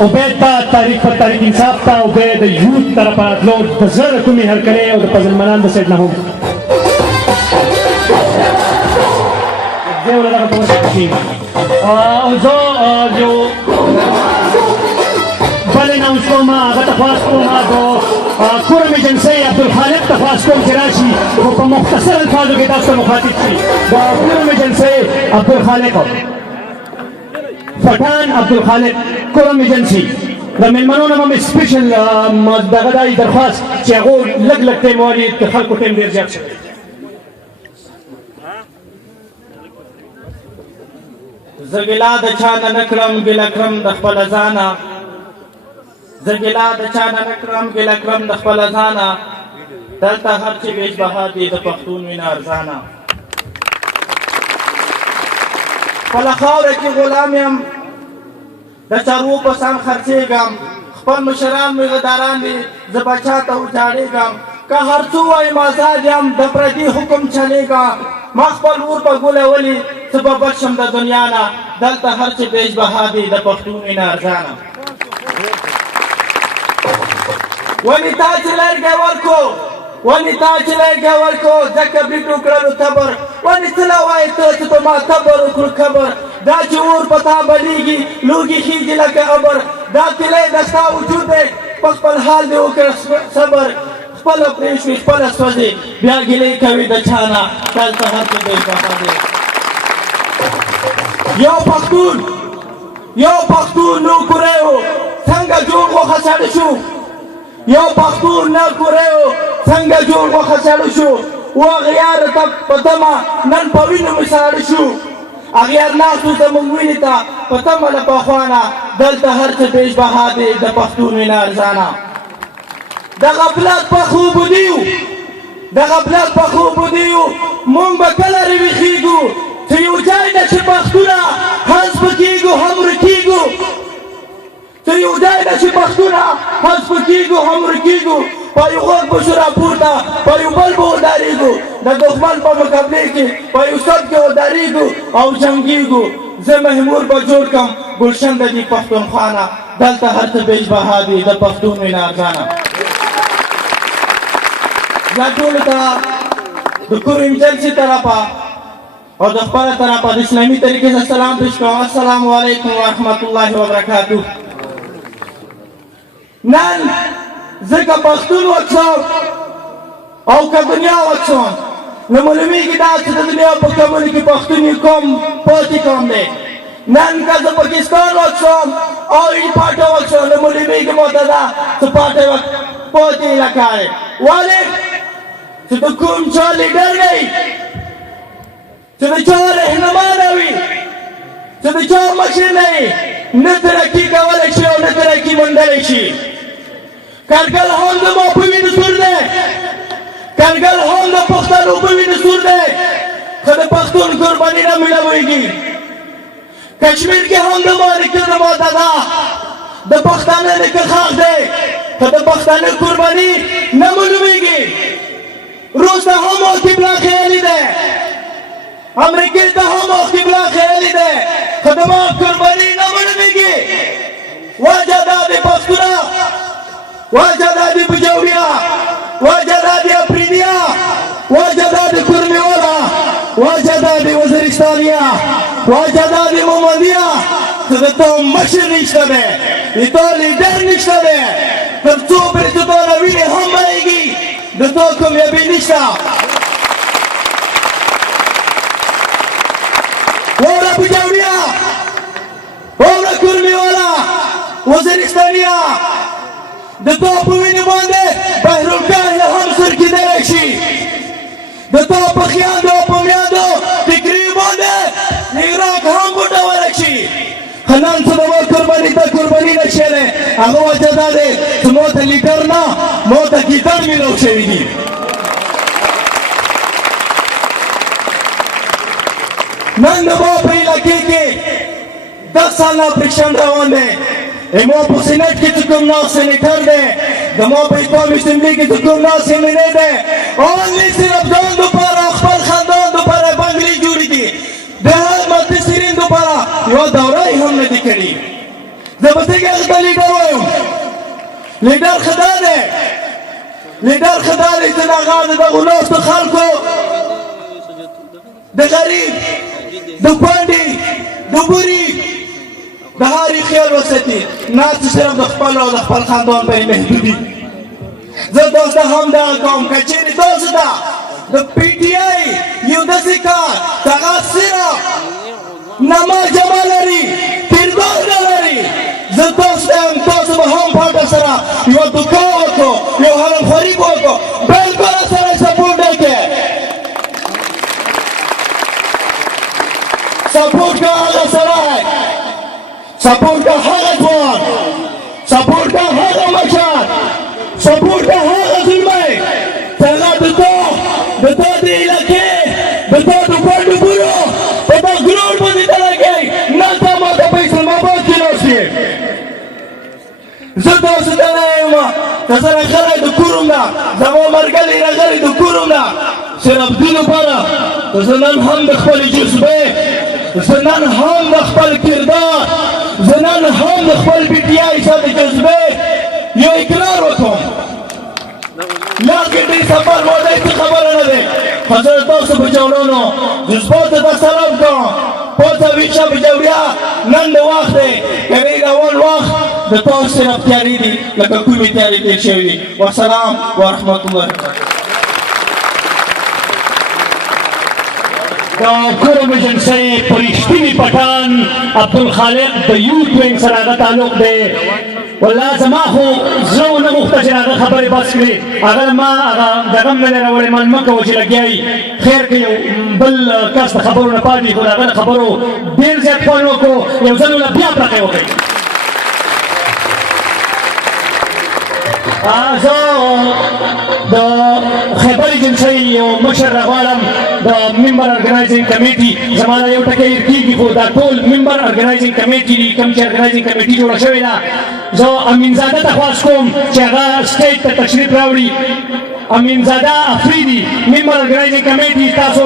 عبید ته تاریخ انصاف ته عبید د یوت طرفه تلو د زړه کومې هرکلی او د فضلمنان د سایډ نه هم زه ورته دغه توجه شي او زه یو بل اناونس کوم هغه ته خواست کوم د کورم ایجنسۍ عبدالخالق ته خواست کوم چې راشي خو په مختصر الفاظو کې تاسو ته مخاطب شي د کورم ایجنسۍ عبدالخالق فتان عبدالخالق کورم ایجنسي د میلمنو نه هم سپیشل دغه دا درخواست چې هغو لږ لږ ټایم والي د خلکو ټایم ډېر زیات شوی زه ګیله د چا نه نه کړم ګیله کړم د خپله ځانه زه ګیله د چا نه نه کړم ګیله کړم د خپله ځانه دلته هر چې بیش بها دي د پښتون وینه ارزانه خپله خاوره کې غلام یم د چارو په سم خرڅېږم خپل مشران مې غداران دي زه به چا ته وچاړېږم که هر څو وایم آزاد یم د پردي حکم چلېږم ما خپل اور په ګوله ولي څه به بچ شم د دنیا نه دلته هر چې بیش بها دي د پښتون وینه ارزانه ونې تا چې لرګی ورکو ونې تا چې لرګی ورکو ځکه برېټ وکړلو تبر ونې څه له وایې ته چې په ما تبر وکړو کبر دا چې اور په تا بلیږي لوګي خیږي لکه ابر دا طلۍ د ستا وجود دی په خپل حال دې وکړه صبر خپله پرېښوي خپله سوځې بیا ګیلې کوي د چا نه دلته هر څه بیش بها دی یو پښتون نوکری و څنګه جوړ غوښه سړی شو یو پښتون نوکری و څنګه جوړ غوښه سړی شو و اغیار ته په تمه نن په وینو مې ساړه شو اغیار ناستو زموږ وینې ته په تمه له پخوا نه دلته هر څه بیش بها دی د پښتون وینه ارزانه د غفلت په خوبو دیو مونږ به کله راویښېږو چې یو ځای نه چې پښتونه حذف کېږو هم ورکېږو چې یو ځای نه چې پښتونه حذف کېږو هم ورکېږو په یو غوږ به شو راپورته په یو بل به ودرېږو د دښمن په مقابلې کې په یو صف کې ودرېږو او جنګېږو زه محمود به جوړ کړم ګلشن د دې پښتونخوا دلته هر څه بیش بها دي د پښتون وینه ارزانه زه ټولو ته د کور ایجنسي طرفه او د خپله طرفه د اسلامي طریقې سره سلام پیش کوم السلام علیکم ورحمت الله وبرکاتو نن زه که پښتون وکړم او که دنیا وکړم نو معلومیږي دا چې د دنیا په کمونو کې پښتون کوم پاتې کوم دی نن که زه پاکستان وکړم او این پاټه وکړم نو معلومیږي ماته دا چې پاټه پاتې لکه دی ولې چې د کوم چا لیډر دی چې د چا رهنما نه وي چې د چا مشر نه وي نه ترقي کولی شي او نه ترقي موندلی شي کرګل هم زما په وینو سور دی کرګل هم د پښتنو په وینو سور دی که د پښتون قرباني نه میلاویږي کشمیر کې هم د ما نیکه زما دادا د پښتانه نیکه خاک دی که د پښتانه قرباني نه معلومیږي روس ته هم قبله خیالي دی امریکې ته هم قبله خیالي دی که د ما قرباني نه معلومیږي وجه دا د پښتونه وجه دا د بجوریا وجه دا د افریدیا وجه دا د کرمیوالا وجه دا د وزیرستانیا وجه دا د محمدیا که د تو مشر نشته دی د تو لیډر نشته دی تر څو پرې چې تو نه وینې هم بهیږي د تو کامیابي نشته واوره بجوریا واوره کرمیوالا وزیرستانیا د تو په وینې باندې بحرالکاهل هم سر کېدلی شي د تو په خیاندو او په میاندو ټیکري باندې عراق هم ګټولی شي نن څه د ما قرباني ته قرباني نه شولی هغه وجه دا دی چې ما ته لیډر نه ما ته ګیدړ میلاو شوي دي نن د ما په علاقې کې 10 ساله اپریشن روان دی ما په سینټ کې چې کوم ناست سینیټر دی د ما په اقوام اسمبلي کې چې کوم ناست ایم دی اونلی صرف ځان دپاره خپل خاندان دپاره بنګلې جوړې دي د هر متسرین دپاره یوه دوره یې هم نه دي کړي زه به څنګه هغه ته لیډر خدا دی لیډر خدا دی چې دغه د دغو ناستو خلکو د غریب د کونډې د بوري د هرې خیال وساتي ناست صرف د خپل او د خپل خاندان پورې محدودي زه دوسته همدغه کوم که چېرې تاسو ته د پي ټي آی یو داسې کار چې هغه صرف نما جمع لري کردار نه لري زه تاسو ته یم تاسو به هم پاټه سره یوه دوکه وکړو یو حرامخواري به وکړو بلکل سره سپورټ وکړئ سپورټ کا هغه سړی سپورټ کا هغه ځوان سپورټ کا هغه مشر سپورټ کا هغه زلمی چې هغه د تا د علاقې د تا د کونډو بورو په تا ګروډ باندې ته لګوي نلته ماته په اسلام آباد کې ناست یې زه تاسو ته نه یم که زه راغلی د کوروم نه زما ملګري راغلي د کوروم نه صرف دې لپاره که زه نن هم د خپلې جذبې زه نن هم د خپل کردار زه نن هم د خپل پي ټي آی سره د جذبې یو اقرار وکړم لاکې دې سفر موده هېڅ خبره نه دی خو زه د تاسو په جوړونو جذباتو ته سلام کوم پورته ویښه په جوړیا نن د وخت دی یعنې روان وخت د تاسو صرف تیارې دي لکه کومې تیارې تېر شوي دي والسلام ورحمة الله دا کوروم ایجنسۍ په رښتیني پټان عبدالخالق د یوت وینګ سره هغه تعلق دی والله زما خو زړه ونه غوښته چې هغه خبرې بس کړي هغه ما هغه دغه هم نه دی راوړی من مه کوه چې لګیا یي خیر که یو بل کس د خبرو نه پاتې خو د هغه د خبرو ډېر زیات خوند وکړو یو ځل له بیا پړقې وکړئ زه د خیبر ایجنسۍ یو مشر راغواړم د ممبر ارګنایزینګ کمیټي زما دا یو ټکی هېر کېږي خو دا ټول ممبر ارګنایزینګ کمیټي دي کوم چې ارګنایزینګ کمیټي جوړه شوې ده زه امینزاده ته خواست کوم چې هغه سټیج ته تشریف راوړي امینزاده افریدي ممبر ارګنایزینګ کمیټي تاسو